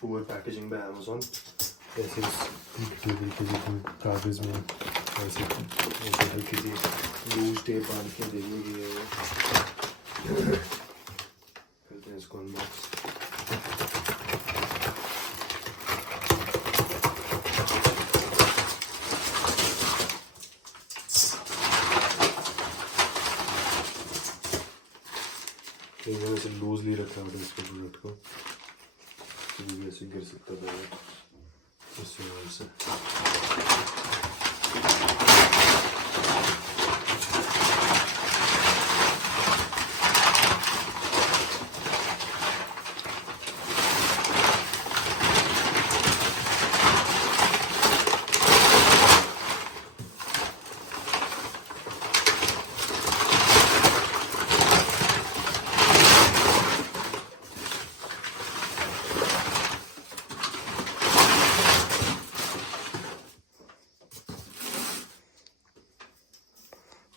Poor packaging bye Amazon. ऐसे डिलीवरी की कागज़ में ऐसे हल्की सी लूज टेप बांध के देनी की है। करते हैं इसको अनबॉक्स। मैंने ऐसे लूजली रखा था इसके प्रोडक्ट को, कभी भी ऐसे गिर सकता था इससे वजह से।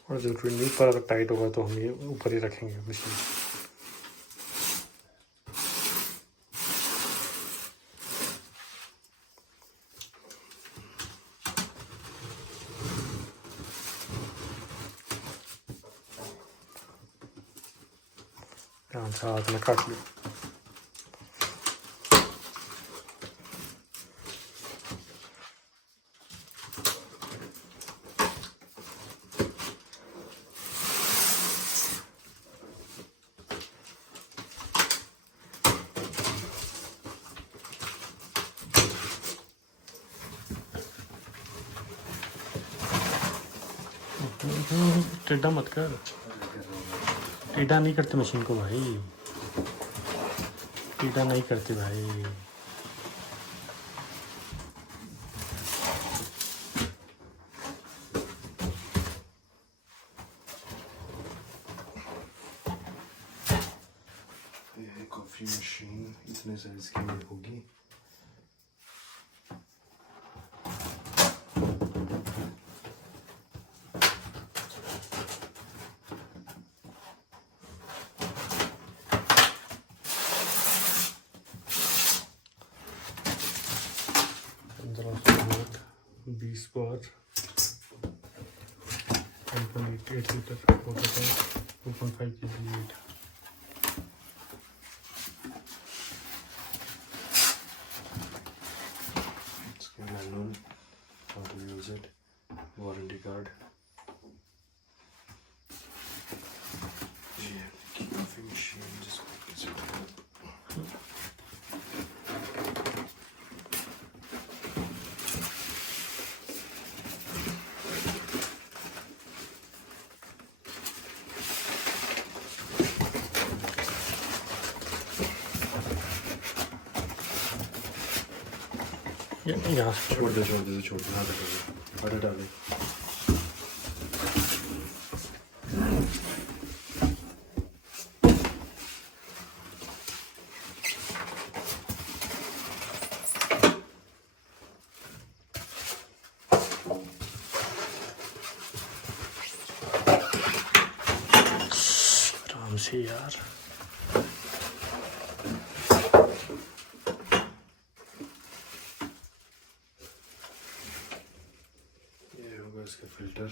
और ज़रूरी नहीं पर अगर टाइट होगा तो हम ये ऊपर ही रखेंगे मशीन। ध्यान से हाथ में काट लो। टेढ़ा मत कर, टेढ़ा नहीं करते मशीन को भाई, टेढ़ा नहीं करते भाई। ये कॉफ़ी मशीन इतने साइज की होगी। बीस बार 1.8 litre water tank 2.5 kg weight. इसके manual, how to use it, warranty card. ये कॉफी मशीन जिसको यहाँ छोड़ दे हटा डाले। आराम से यार। इसके फिल्टर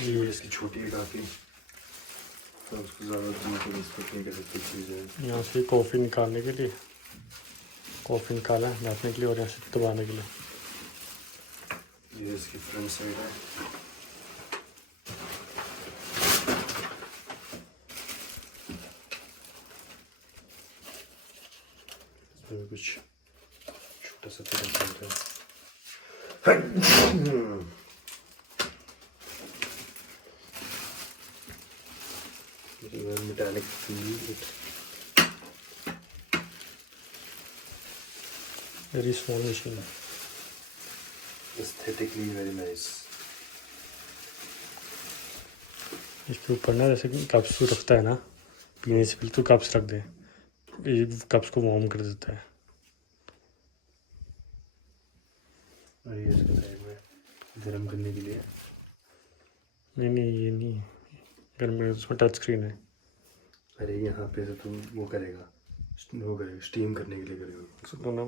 ये इसकी छोटी है काफ़ी, तो उसको ज़्यादा नहीं कर सकते चीज़ है। यहाँ से कॉफ़ी निकालने के लिए, कॉफ़ी निकाला नापने के लिए और यहाँ से दबाने के लिए। ये इसकी फ्रंट साइड है। इसमें कुछ छोटा सा फिल्टर है। metallic feel. Very small machine. Aesthetically very nice. इसके ऊपर ना जैसे कप्स रखता है ना, पीने से पहले तो कप्स रख दे, ये कप्स को वार्म कर देता है। और ये इसके साइड में गर्म करने के लिए। नहीं ये नहीं गर्म करने, उसमें टच स्क्रीन है। अरे यहाँ पे से तो वो करेगा स्टीम करने के लिए करेगा। सुनो ना